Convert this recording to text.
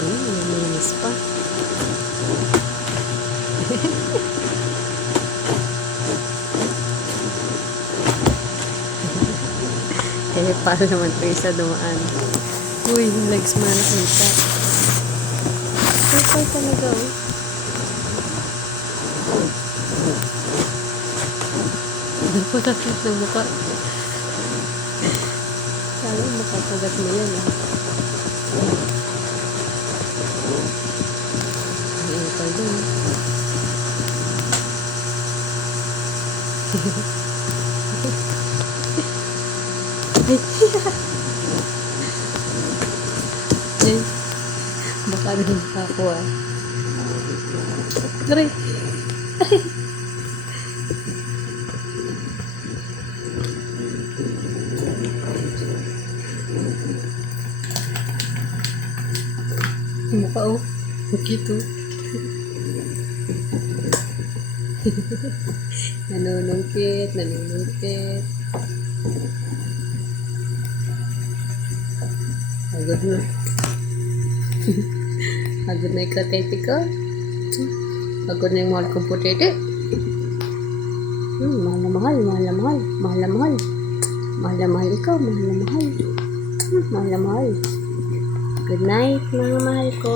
Hmm, luminis pa. eh, paano naman ito isa dumaan? Uy, legs mo na nakita. Kapal talaga, oh. Nagpatatat ng mukha. Kala mo makakagat mo yan, ah. Ay, ito dun. Ay, baka naman ako ah. Aray! Yung Mukha oh. Oh. nanunungkit, nanunungkit. Pagod na. Pagod na yung katete ko. Pagod na yung mahal kong putete. Hmm, mahal na mahal, mahal na mahal, mahal na mahal. Mahal na mahal ikaw, mahal na mahal. Hmm, mahal na mahal. Good night, mga mahal ko.